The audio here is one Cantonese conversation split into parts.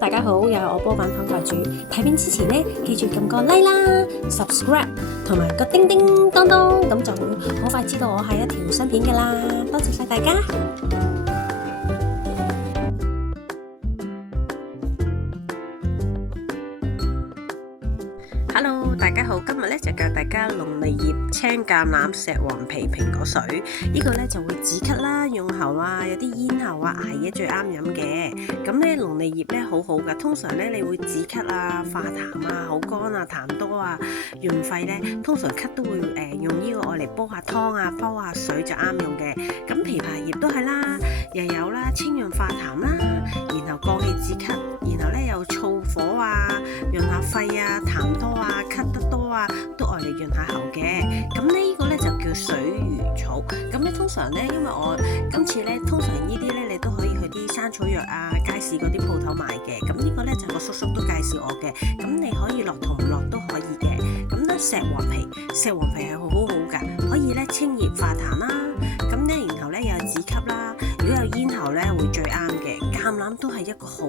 大家好，又係我波板糖台主。睇片之前呢，記住撳個 like 啦、subscribe 同埋個叮叮當當，咁就會好快知道我係一條新片嘅啦。多謝晒大家。Hello， 大家好，今日咧就教大家龍脷葉青橄欖石黃皮蘋果水，呢個咧就會止咳啦、用喉啊、有啲咽喉啊、捱夜最啱飲嘅。咁咧龍脷葉咧好好噶，通常咧你會止咳啊、化痰啊、口乾啊、痰多啊、潤肺咧，通常咳都會用呢個愛嚟煲下湯啊、煲下水就啱用嘅。咁枇杷葉都係啦，又有啦清潤化痰啦，然後降氣止咳，然後咧又燥火啊、潤下肺啊、痰多啊、咳得多啊，都愛嚟潤下喉嘅。咁呢個咧就叫水魚草。咁咧通常咧，因為我今次咧通常呢啲咧你都可以去啲山草藥啊、街市嗰啲鋪頭買嘅。咁呢個咧就個叔叔都介紹我嘅。咁你可以落同唔落都可以嘅。咁咧石黃皮係好好噶，可以咧清熱化痰啦。咁咧然後咧又有止咳啦。如果有咽喉咧會最啱嘅。橄欖都係一個好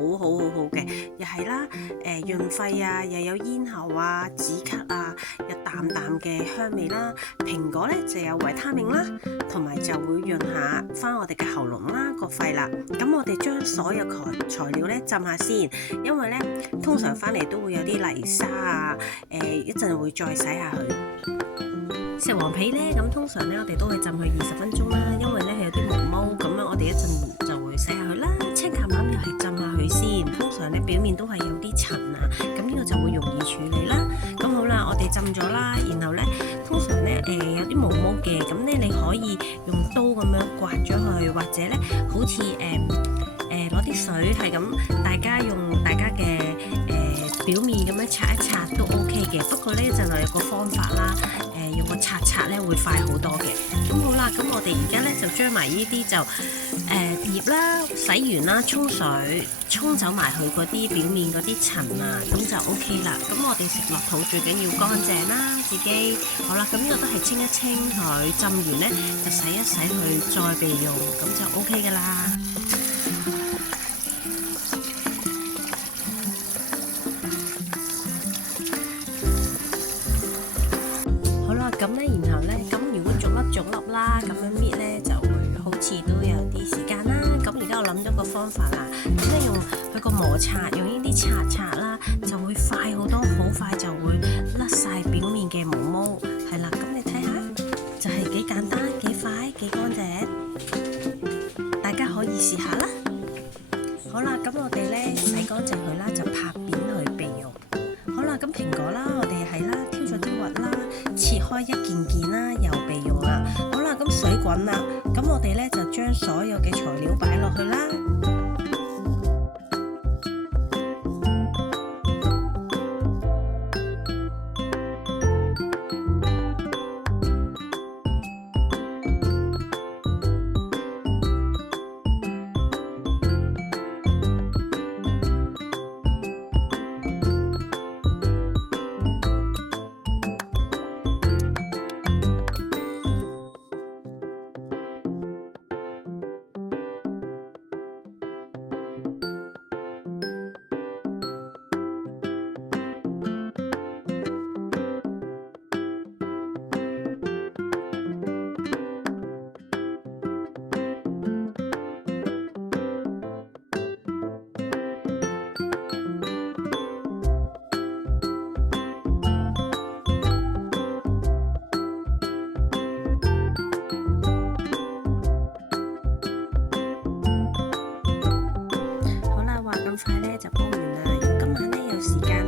嘅，又係啦，潤肺啊，又有咽喉啊，止咳啊，有淡嘅香味啦。蘋果咧就有維他命啦，同埋就會潤下翻我哋嘅喉嚨啦、個肺啦。咁我哋將所有材料咧浸下先，因為咧通常翻嚟都會有啲泥沙啊，一陣會再洗下佢。石黃皮咧，咁通常咧我哋都會浸佢20分鐘啦，因為咧係有啲毛毛，咁樣我哋一陣就會洗下佢啦。青橄欖又係浸下佢先，通常咧表面都係有啲塵啊，咁呢個就會容易處理啦。咁好啦，我哋浸咗啦，然後咧通常咧有啲毛毛嘅，咁咧你可以用刀咁樣刮咗佢，或者咧好似攞啲水係咁，大家用大家嘅表面咁樣擦一擦都 OK 嘅。不過咧就有個方法啦，用個刷咧會快好多嘅。咁好啦，咁我哋而家咧就將埋呢啲就葉啦，洗完啦，沖水沖走埋佢嗰啲表面嗰啲塵啊，咁就 OK 啦。咁我哋食落肚最緊要乾淨啦，自己好啦。咁呢個都係清一清佢，浸完咧就洗一洗佢，再備用，咁就 OK 噶啦。咁咧，然後咧，咁如果逐粒啦，咁樣搣咧就會好似都有啲時間啦。咁而家我諗咗個方法啦，咁咧用佢個摩擦，用呢啲刷啦，就會快好多，好快就會甩晒表面嘅毛毛。係啦，咁你睇下，就係幾簡單、幾快、幾乾淨，大家可以試下啦。好啦，咁我哋咧洗乾淨佢啦，就拍扁去備用。好啦，咁蘋果啦，我哋係啦，挑咗啲核啦，切開一件啦，又備用啦。好啦，咁水滾啦，咁我哋咧就將所有嘅材料擺落去啦。咁快咧就煲完啦，如果今晚咧有時間